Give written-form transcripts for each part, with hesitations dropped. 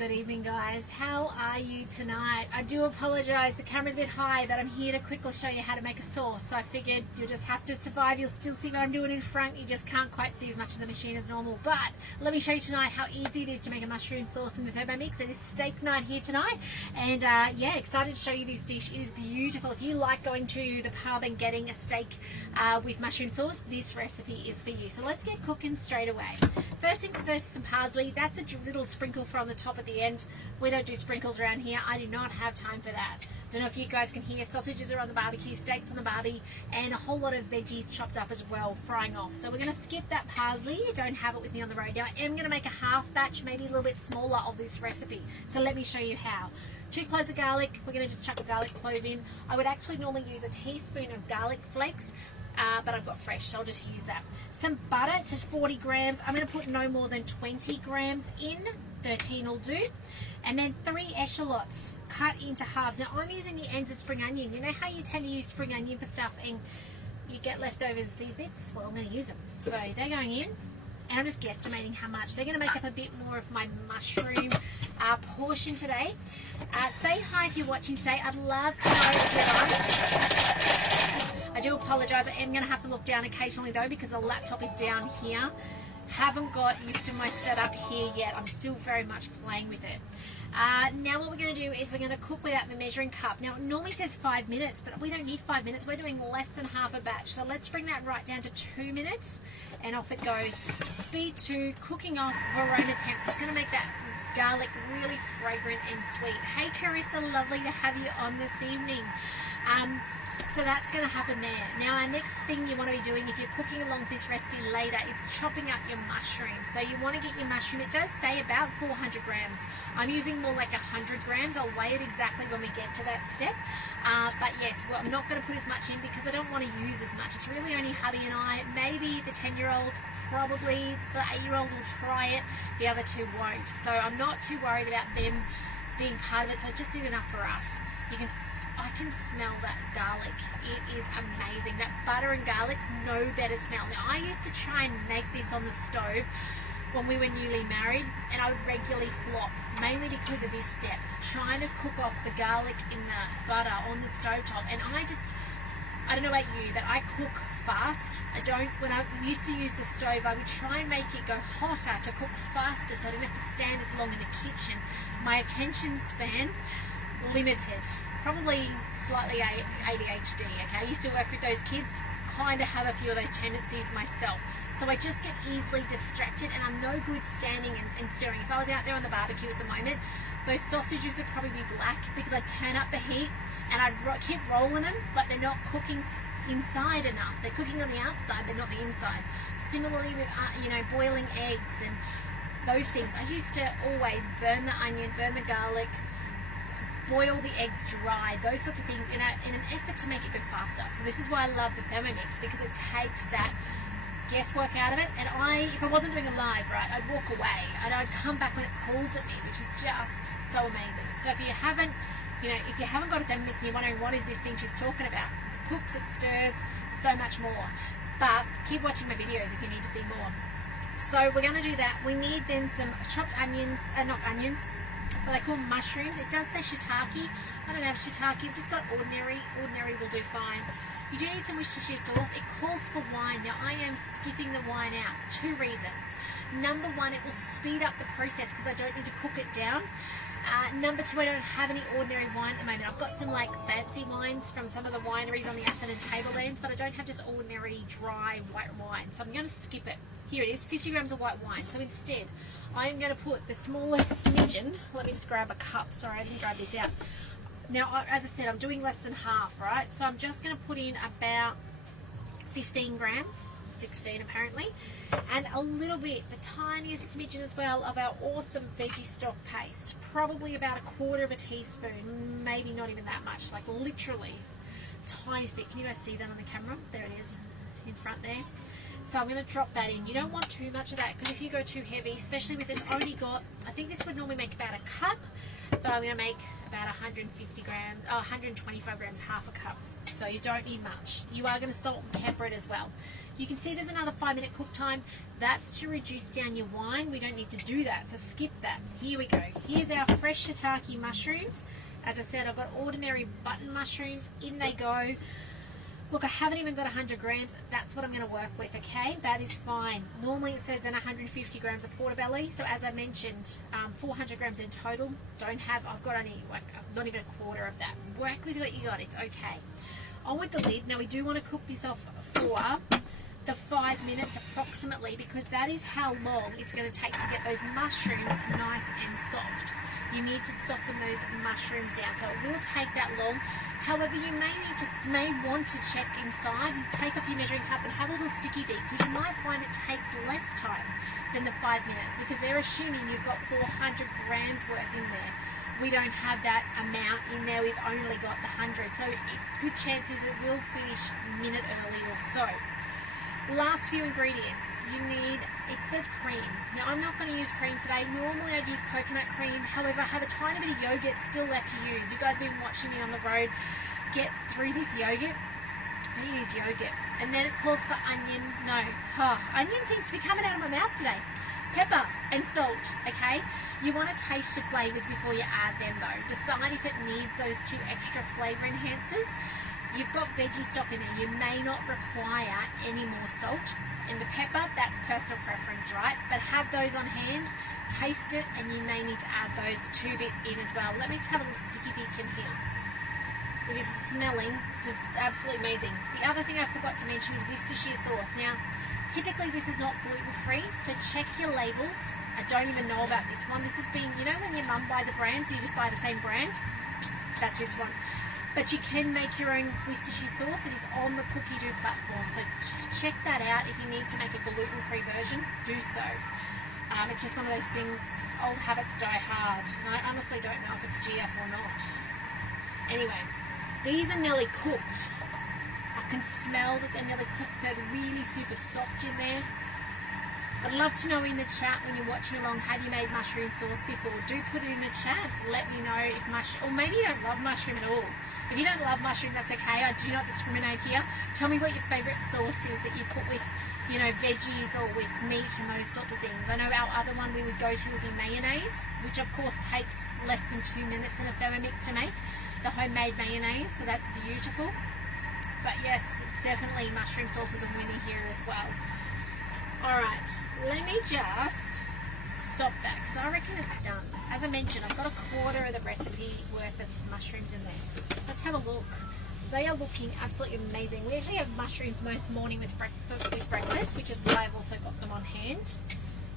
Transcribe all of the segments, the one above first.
Good evening, guys. How are you tonight? I do apologise, the camera's a bit high, but I'm here to quickly show you how to make a sauce. So I figured you'll just have to survive. You'll still see what I'm doing in front. You just can't quite see as much of the machine as normal. But let me show you tonight how easy it is to make a mushroom sauce in the Thermomix. It is steak night here tonight. And yeah, excited to show you this dish. It is beautiful. If you like going to the pub and getting a steak with mushroom sauce, this recipe is for you. So let's get cooking straight away. First things first, some parsley. That's a little sprinkle from the top at the end. We don't do sprinkles around here. I do not have time for that. Don't know if you guys can hear, sausages are on the barbecue, steaks on the barbie, and a whole lot of veggies chopped up as well, frying off. So we're going to skip that parsley. I don't have it with me on the road now. I am going to make a half batch, maybe a little bit smaller of this recipe. So let me show you how. 2 cloves of garlic. We're going to just chuck a garlic clove in. I would actually normally use a teaspoon of garlic flakes, but I've got fresh, so I'll just use that. Some butter, it says 40 grams. I'm going to put no more than 20 grams in. 13 will do. And then 3 echallots cut into halves. Now I'm using the ends of spring onion. You know how you tend to use spring onion for stuff and you get leftovers, these bits? Well, I'm going to use them. So they're going in, and I'm just guesstimating how much. They're going to make up a bit more of my mushroom portion today. Say hi if you're watching today. I'd love to know if you're on. I do apologise. I am going to have to look down occasionally though, because the laptop is down here. Haven't got used to my setup here yet. I'm still very much playing with it. Now what we're going to do is we're going to cook without the measuring cup. Now it normally says 5 minutes, but we don't need 5 minutes. We're doing less than half a batch. So let's bring that right down to 2 minutes, and off it goes. Speed 2, cooking off, aroma temps. It's going to make that garlic really fragrant and sweet. Hey Carissa, lovely to have you on this evening. So that's going to happen there. Now our next thing you want to be doing if you're cooking along with this recipe later is chopping up your mushrooms. So you want to get your mushroom, it does say about 400 grams. I'm using more like 100 grams. I'll weigh it exactly when we get to that step. But yes, well, I'm not going to put as much in because I don't want to use as much. It's really only hubby and I. Maybe the 10-year-old, probably the 8-year-old will try it. The other 2 won't. So I'm not too worried about them being part of it. So I just did enough for us. I can smell that garlic. It is amazing. That butter and garlic, no better smell. Now, I used to try and make this on the stove when we were newly married, and I would regularly flop, mainly because of this step, trying to cook off the garlic in the butter on the stovetop. And I don't know about you, but I cook fast. When I used to use the stove, I would try and make it go hotter to cook faster so I didn't have to stand as long in the kitchen. My attention span, limited, probably slightly ADHD, okay? I used to work with those kids, kind of have a few of those tendencies myself. So I just get easily distracted, and I'm no good standing and stirring. If I was out there on the barbecue at the moment, those sausages would probably be black because I turn up the heat and I'd keep rolling them, but they're not cooking inside enough. They're cooking on the outside, but not the inside. Similarly with, boiling eggs and those things. I used to always burn the onion, burn the garlic, boil the eggs dry, those sorts of things in an effort to make it go faster. So this is why I love the Thermomix, because it takes that guesswork out of it. And if I wasn't doing a live, right, I'd walk away and I'd come back when it calls at me, which is just so amazing. So if you haven't got a Thermomix and you're wondering what is this thing she's talking about, it cooks, it stirs, so much more. But keep watching my videos if you need to see more. So we're going to do that. We need then some chopped onions, not onions, but I call them mushrooms. It does say shiitake. I don't have shiitake. I've just got ordinary. Ordinary will do fine. You do need some Worcestershire sauce. It calls for wine. Now I am skipping the wine out. 2 reasons. Number 1, it will speed up the process because I don't need to cook it down. Number 2, I don't have any ordinary wine at the moment. I've got some like fancy wines from some of the wineries on the Athen and Tablelands, but I don't have just ordinary dry white wine. So I'm going to skip it. Here it is, 50 grams of white wine. So instead, I'm going to put the smallest smidgen. Let me just grab a cup. Sorry, I didn't grab this out. Now, as I said, I'm doing less than half, right? So I'm just going to put in about 15 grams, 16 apparently, and a little bit, the tiniest smidgen as well, of our awesome veggie stock paste. Probably about 1/4 teaspoon, maybe not even that much, like literally tiniest bit. Can you guys see that on the camera? There it is, in front there. So I'm going to drop that in. You don't want too much of that, because if you go too heavy, especially with this only got, I think this would normally make about a cup, but I'm going to make about 150 grams, 125 grams, half a cup. So you don't need much. You are going to salt and pepper it as well. You can see there's another 5-minute cook time. That's to reduce down your wine. We don't need to do that, so skip that. Here we go. Here's our fresh shiitake mushrooms. As I said, I've got ordinary button mushrooms. In they go. Look, I haven't even got 100 grams. That's what I'm going to work with, okay? That is fine. Normally it says then 150 grams of portobello. So as I mentioned, 400 grams in total. I've got only like not even a quarter of that. Work with what you got. It's okay. On with the lid. Now we do want to cook this off for the 5 minutes approximately, because that is how long it's going to take to get those mushrooms nice and soft. You need to soften those mushrooms down, so it will take that long. However, you may want to check inside, take off your measuring cup and have a little sticky beak, because you might find it takes less time than the 5 minutes, because they're assuming you've got 400 grams worth in there. We don't have that amount in there, we've only got the 100, so good chances it will finish a minute early or so. Last few ingredients, it says cream. Now I'm not going to use cream today. Normally I'd use coconut cream. However, I have a tiny bit of yogurt still left to use. You guys have been watching me on the road get through this yogurt. I use yogurt. And then it calls for onion. Onion seems to be coming out of my mouth today. Pepper and salt, okay? You want to taste your flavours before you add them though. Decide if it needs those 2 extra flavour enhancers. You've got veggie stock in there. You may not require any more salt. And the pepper, that's personal preference, right? But have those on hand, taste it, and you may need to add those 2 bits in as well. Let me just have a little sticky beak in here. It is smelling just absolutely amazing. The other thing I forgot to mention is Worcestershire sauce. Now, typically this is not gluten-free, so check your labels. I don't even know about this one. This has been, you know when your mum buys a brand, so you just buy the same brand? That's this one. But you can make your own Worcestershire sauce. It is on the Cookie Do platform, so check that out. If you need to make a gluten-free version, do so. It's just one of those things, old habits die hard. And I honestly don't know if it's GF or not. Anyway, these are nearly cooked. I can smell that they're nearly cooked. They're really super soft in there. I'd love to know in the chat when you're watching along, have you made mushroom sauce before? Do put it in the chat. Let me know if or maybe you don't love mushroom at all. If you don't love mushroom, that's okay. I do not discriminate here. Tell me what your favourite sauce is that you put with, veggies or with meat and those sorts of things. I know our other one we would go to would be mayonnaise, which of course takes less than 2 minutes in a Thermomix to make. The homemade mayonnaise, so that's beautiful. But yes, definitely mushroom sauce is a winner here as well. Alright, let me just stop that because I reckon it's done. As I mentioned, I've got a quarter of the recipe worth of mushrooms in there. Let's have a look. They are looking absolutely amazing. We actually have mushrooms most morning with breakfast, which is why I've also got them on hand.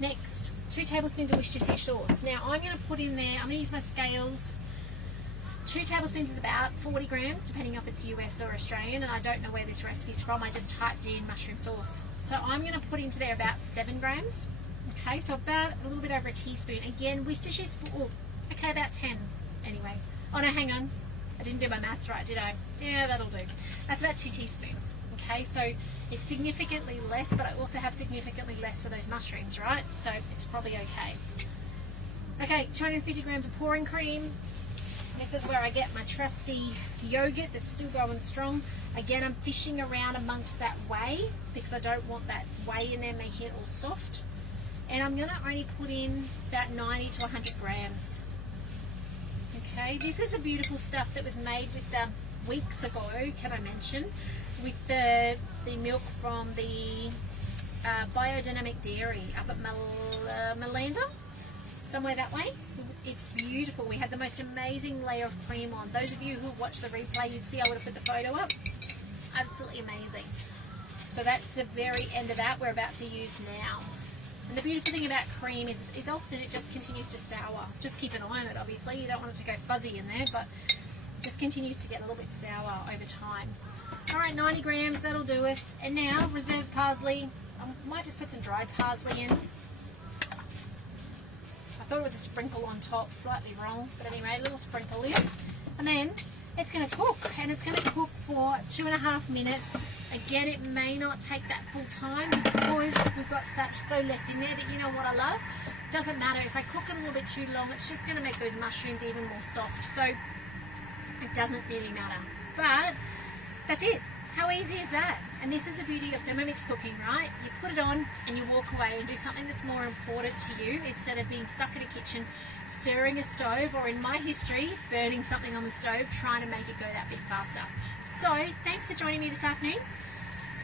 Next, 2 tablespoons of Worcestershire sauce. Now I'm going to put in there, I'm going to use my scales. 2 tablespoons is about 40 grams, depending if it's US or Australian, and I don't know where this recipe's from. I just typed in mushroom sauce. So I'm going to put into there about 7 grams. Okay, so about a little bit over a teaspoon. Again, Worcestershire, okay, about 10 anyway. Oh no, hang on. I didn't do my maths right, did I? Yeah, that'll do. That's about 2 teaspoons. Okay, so it's significantly less, but I also have significantly less of those mushrooms, right? So it's probably okay. Okay, 250 grams of pouring cream. This is where I get my trusty yogurt that's still going strong. Again, I'm fishing around amongst that whey because I don't want that whey in there making it all soft. And I'm going to only put in about 90 to 100 grams. Okay, this is the beautiful stuff that was made with the weeks ago, can I mention, with the milk from the biodynamic dairy up at Malanda, somewhere that way. It's beautiful. We had the most amazing layer of cream on. Those of you who watched the replay, you'd see I would have put the photo up. Absolutely amazing. So that's the very end of that we're about to use now. And the beautiful thing about cream is often it just continues to sour. Just keep an eye on it, obviously. You don't want it to go fuzzy in there, but it just continues to get a little bit sour over time. All right, 90 grams, that'll do us. And now, reserved parsley. I might just put some dried parsley in. I thought it was a sprinkle on top, slightly wrong. But anyway, a little sprinkle in. And then it's going to cook, and it's going to cook for 2.5 minutes. Again, it may not take that full time because we've got so less in there, but you know what I love? Doesn't matter. If I cook it a little bit too long, it's just going to make those mushrooms even more soft. So it doesn't really matter. But that's it. How easy is that? And this is the beauty of Thermomix cooking, right? You put it on and you walk away and do something that's more important to you instead of being stuck in a kitchen, stirring a stove, or in my history, burning something on the stove, trying to make it go that bit faster. So, thanks for joining me this afternoon.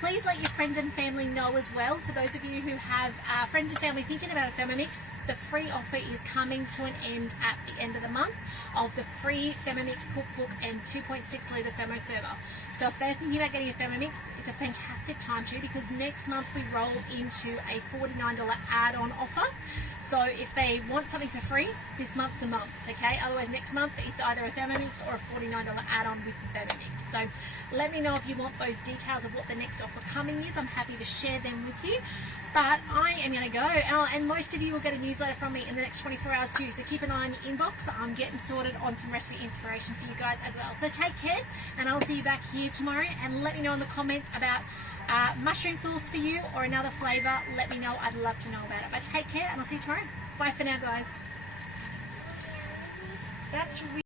Please let your friends and family know as well. For those of you who have friends and family thinking about a Thermomix, the free offer is coming to an end at the end of the month of the free Thermomix cookbook and 2.6 litre thermoserver. So if they're thinking about getting a Thermomix, it's a fantastic time to, because next month we roll into a $49 add-on offer. So if they want something for free, this month's the month, okay? Otherwise next month it's either a Thermomix or a $49 add-on with the Thermomix. So let me know if you want those details of what the next offer coming is. I'm happy to share them with you. But I am going to go, and most of you will get a newsletter from me in the next 24 hours too, so keep an eye on your inbox. I'm getting sorted on some recipe inspiration for you guys as well. So take care, and I'll see you back here tomorrow, and let me know in the comments about mushroom sauce for you or another flavour. Let me know, I'd love to know about it. But take care, and I'll see you tomorrow. Bye for now, guys. That's really